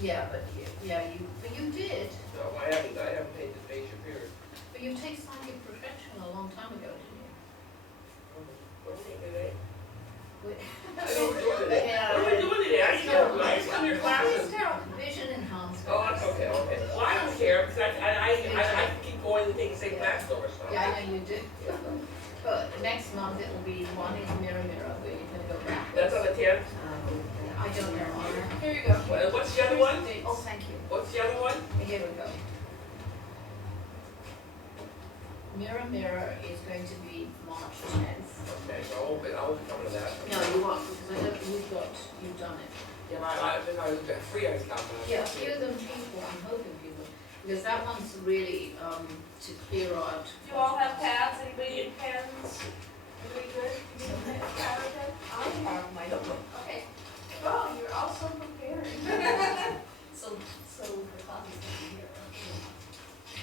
Yeah, but you did. No, I haven't paid the face your fears. But you take psychic protection a long time ago, didn't you? What do you think today? Wait. I don't do it today. Yeah. What am I doing today? I didn't come to your classes. Vision enhancement. Oh, that's okay, okay. Well, I don't care, because I can keep going and take the same class over, so. Yeah, I know you do. But next month it will be one is mirror, where you're gonna go back. That's on the 10th? I don't know, Honor. Here you go. What's the other one? Oh, thank you. What's the other one? Here we go. Mirror is going to be March 10th. Okay, so I won't come to that. No, you won't, because I know you've done it. Yeah, I got free ice copy. Yeah, few of them people, I'm hoping people, because that one's really, to clear out. Do you all have pads? Anybody need pens? Everybody good? You need a pad or pen? I have my own. Okay. Oh, you're all so prepared. So the class is gonna be here.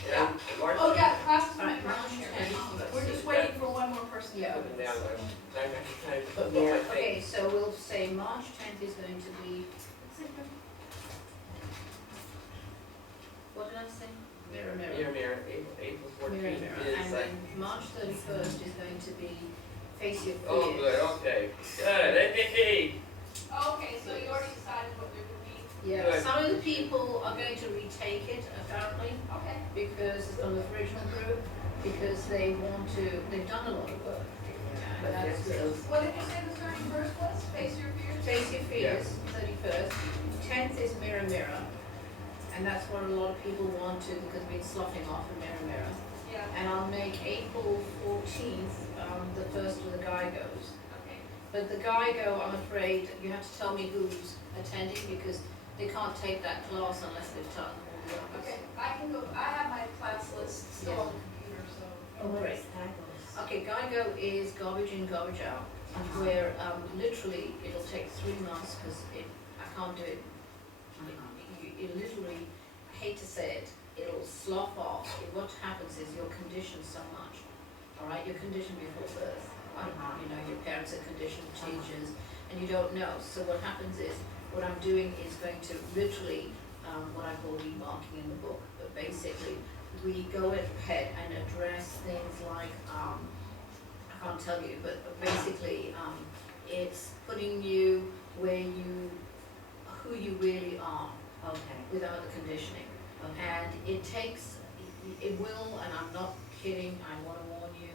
Yeah. March. Oh, yeah, class is All right, right March here. 10th. We're just waiting for one more person. Yeah. Put it down there. I can kind of put my thing. Okay, so we'll say March 10th is going to be, what did I say? Mirror. Mirror, April 14th Mirror. is And like. then March 31st is going to be Face Your Fears. Oh, good, okay. Good, hey. Okay, so you already decided what they're gonna be. Yeah, Good. some of the people are going to retake it apparently, Okay. because it's from the original group, because they've done a lot of work. And that's good. What did you say the 31st was? Face your fears? Face Your Fears, 31st. 10th is Mirror. And that's what a lot of people want to, because we've been sloughing off in Mirror. Yeah. And I'll make April 14th, the first of the G.I.G.Os. Okay. But the G.I.G.O, I'm afraid, you have to tell me who's attending, because they can't take that class unless they've done all the others. Okay, I can go, I have my class list still on the computer, so. Oh, great. Okay, G.I.G.O is garbage in, garbage out, where literally it'll take 3 months, because I can't do it. You literally, I hate to say it, it'll slough off. What happens is you're conditioned so much, all right? You're conditioned before birth. You know, your parents are conditioned, teachers, and you don't know. So what happens is, what I'm doing is going to literally, what I call remarking in the book, but basically, we go ahead and address things like, I can't tell you, but basically, it's putting you who you really are. Okay. Without the conditioning. Okay. And it will, and I'm not kidding, I want to warn you,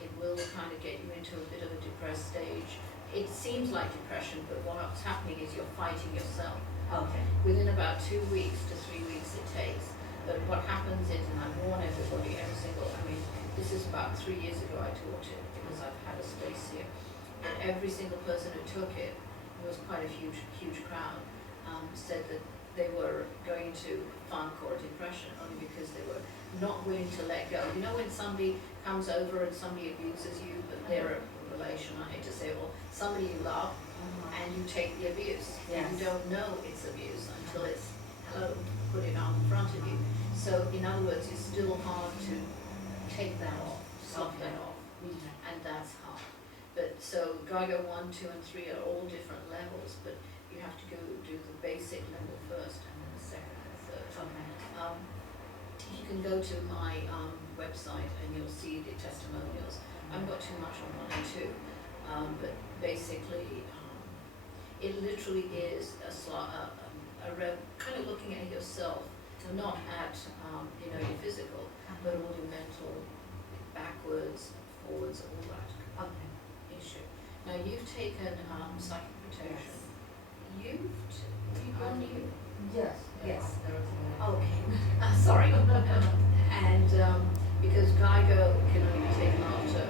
it will kind of get you into a bit of a depressed stage. It seems like depression, but what's happening is you're fighting yourself. Okay. Within about 2 weeks to 3 weeks it takes. But what happens is, and I warn everybody, this is about 3 years ago I taught it, because I've had a space here. And every single person who took it, was quite a huge crowd, said that they were going into funk or depression only because they were not willing to let go. You know when somebody comes over and somebody abuses you, but they're a relation, I hate to say, well, somebody you love, and you take the abuse. Yes. And you don't know it's abuse until it's, hello, put it on in front of you. So in other words, it's still hard to take that off, slough that off, and that's hard. But so G.I.G.O 1, 2, and 3 are all different levels, but you have to go do the basic level first, and then the second and the third. Okay. You can go to my website and you'll see the testimonials. I haven't got too much on 1 and 2, but basically, it literally is kind of looking at yourself, not at your physical, but all your mental, backwards, forwards, all that Okay. issue. Now you've taken psychic protection. Yes. You. Yes. Yes. Okay, sorry. And because G.I.G.O can only be taken after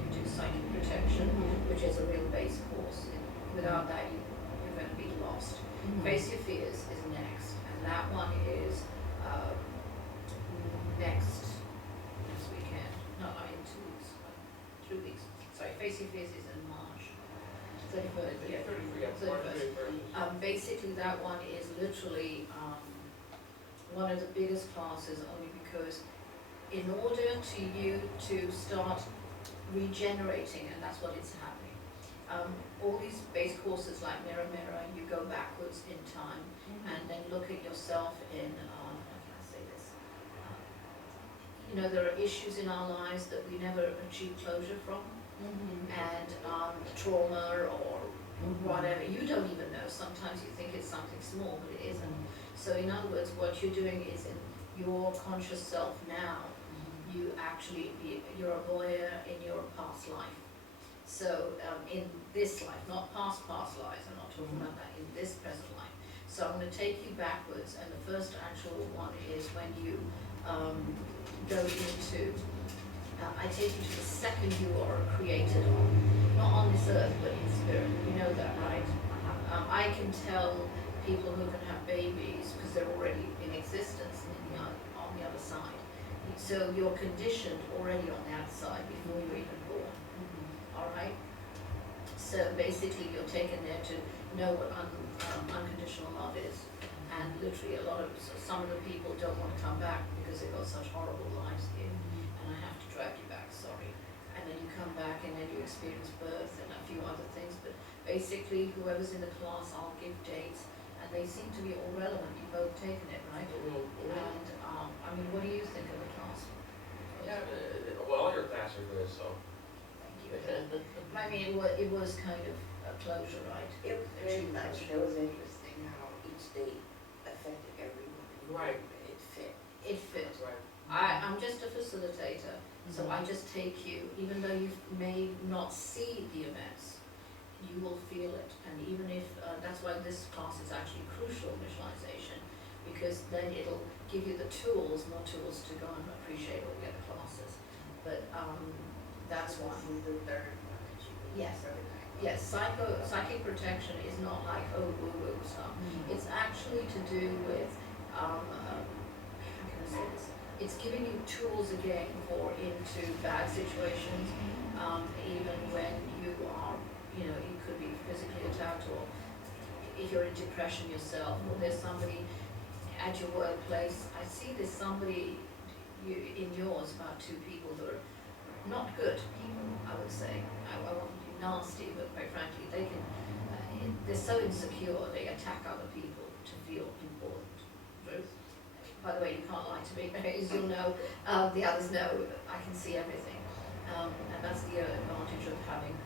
you do psychic protection, which is a real base course. Without that, you're going to be lost. Face Your Fears is next, and that one is next weekend. No, in 2 weeks, 3 weeks. Sorry, Face Your Fears is in March 31st. Yeah, 31st. Basically, that one is literally one of the biggest classes, only because in order to you to start regenerating, and that's what is happening. All these base courses like Mirror, you go backwards in time, and then looking yourself in, how can I say this? You know, there are issues in our lives that we never achieve closure from, and trauma or whatever, you don't even know. Sometimes you think it's something small, but it isn't. So in other words, what you're doing is in your conscious self now, you actually, you're a voyeur in your past life. So in this life, not past lives, I'm not talking about that, in this present life. So I'm going to take you backwards, and the first actual one is when you go into, I take you to the second you are created on, not on this earth, but in spirit. You know that, right? I can tell people who can have babies because they're already in existence and on the other side. So you're conditioned already on the outside before you're even born. All right? So basically you're taken there to know what unconditional love is. And literally some of the people don't want to come back because they've got such horrible lives here. And I have to drag you back, sorry. And then you come back and then you experience birth and a few other things. But basically whoever's in the class, I'll give dates. And they seem to be all relevant. You've both taken it, right? And I mean, what do you think of the class? Yeah, well, all your classes are good, so. Thank you. I mean, it was kind of a closure, right? It was very much, it was interesting how each day affected everyone. Right. It fit. It fit. That's right. I'm just a facilitator, so I just take you, even though you may not see the events, you will feel it. And even if, that's why this class is actually crucial, visualization, because then it'll give you the tools, more tools to go and appreciate all the other classes. But that's why. This is the third one that you did Yes. for the night. Yes, psychic protection is not like, oh, woo-woo stuff. It's actually to do with, how can I say this? It's giving you tools again for into bad situations, even when you are, you know, you could be physically attacked, or if you're in depression yourself, or there's somebody at your workplace. I see there's somebody in yours, about two people that are not good people, I would say. I won't be nasty, but quite frankly, they can, they're so insecure, they attack other people to feel important. Truth. By the way, you can't lie to me, as you'll know, the others know, I can see everything. And that's the advantage of having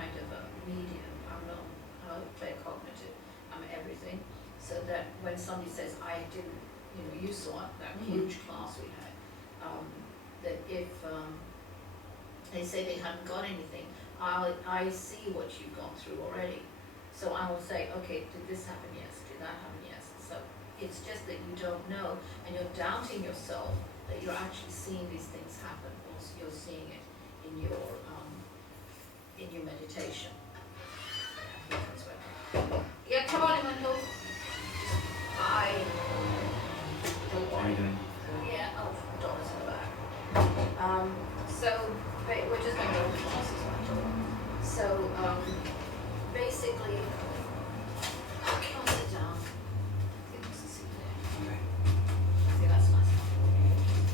kind of a medium. I'm not, I play cognitive, I'm everything. So that when somebody says, I didn't, you know, you saw it, that huge class we had, that if they say they haven't got anything, I see what you've gone through already. So I will say, okay, did this happen? Yes. Did that happen? Yes. So it's just that you don't know, and you're doubting yourself that you're actually seeing these things happen, or you're seeing it in your meditation. Yeah, come on, Emmanuel. Hi. How are you doing? Yeah, oh, Donna's in the back. So we're just going to go to classes, right? So basically, I'll sit down. I think this is seat there. Okay. I think that's nice.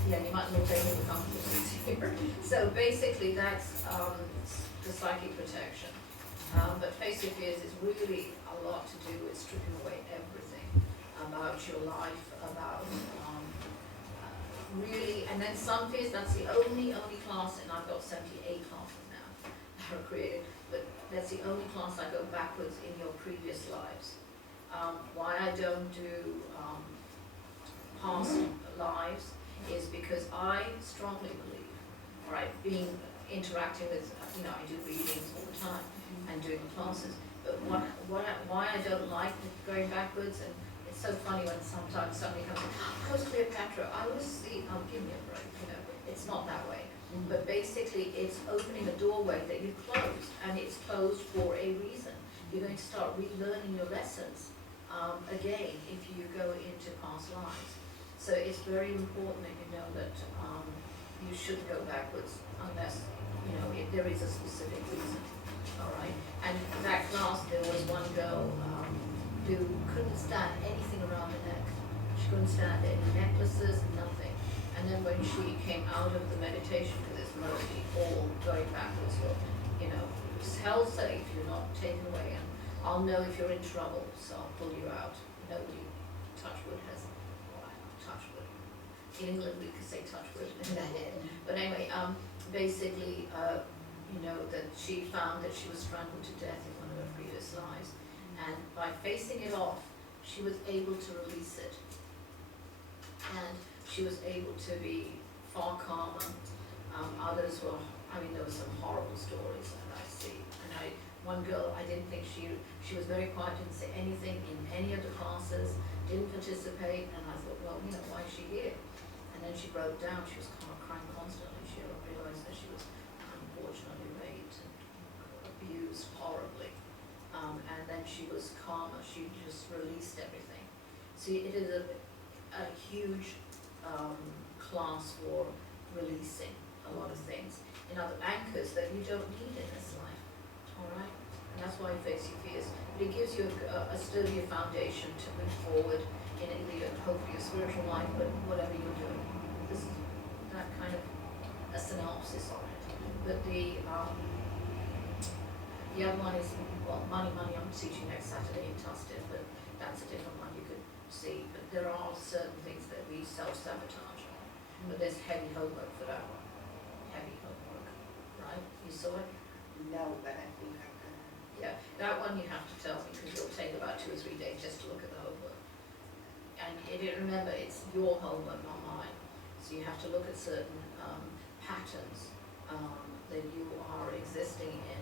Yeah, you might look over the comfortable seats here. So basically, that's the psychic protection. But basic is really a lot to do with stripping away everything about your life, about really, and then some fears, that's the only class, and I've got 78 classes now that are created, but that's the only class I go backwards in your previous lives. Why I don't do past lives is because I strongly believe, right, interacting with, you know, I do readings all the time and doing the classes, but why I don't like going backwards, and it's so funny when sometimes somebody comes, close Cleopatra, I always see, give me a break, you know, it's not that way. But basically it's opening a doorway that you closed, and it's closed for a reason. You're going to start relearning your lessons again if you go into past lives. So it's very important that you know that you shouldn't go backwards unless, you know, if there is a specific reason. All right. And that class, there was one girl who couldn't stand anything around the neck. She couldn't stand any necklaces, nothing. And then when she came out of the meditation, because it's mostly all going backwards, or, you know, it's hell safe, you're not taken away, and I'll know if you're in trouble, so I'll pull you out. Nobody, touch wood, has England, we could say touch wood in their head. But anyway, basically, you know, that she found that she was strangled to death in one of her previous lives. And by facing it off, she was able to release it. And she was able to be far calmer. Others were, I mean, there were some horrible stories that I see. And one girl, I didn't think she was very quiet, didn't say anything in any of the classes, didn't participate, and I thought, well, you know, why is she here? And then she broke down, she was kind of crying constantly. She realized that she was unfortunately raped and abused horribly. And then she was calmer, she just released everything. See, it is a huge class for releasing a lot of things in other anchors that you don't need in this life, all right? And that's why you face your fears. But it gives you a sturdier foundation to move forward in either hopefully your spiritual life, but whatever you're doing. This is that kind of a synopsis of it. But the other one is, well, money, I'm teaching next Saturday in Tustin, but that's a different one you could see. But there are certain things that we self-sabotage on. But there's heavy homework for that one. Heavy homework, right? You saw it? No, but I think I'm gonna. Yeah, that one you have to tell me because it'll take about 2 or 3 days just to look at the homework. And remember, it's your homework, not mine. So you have to look at certain patterns that you are existing in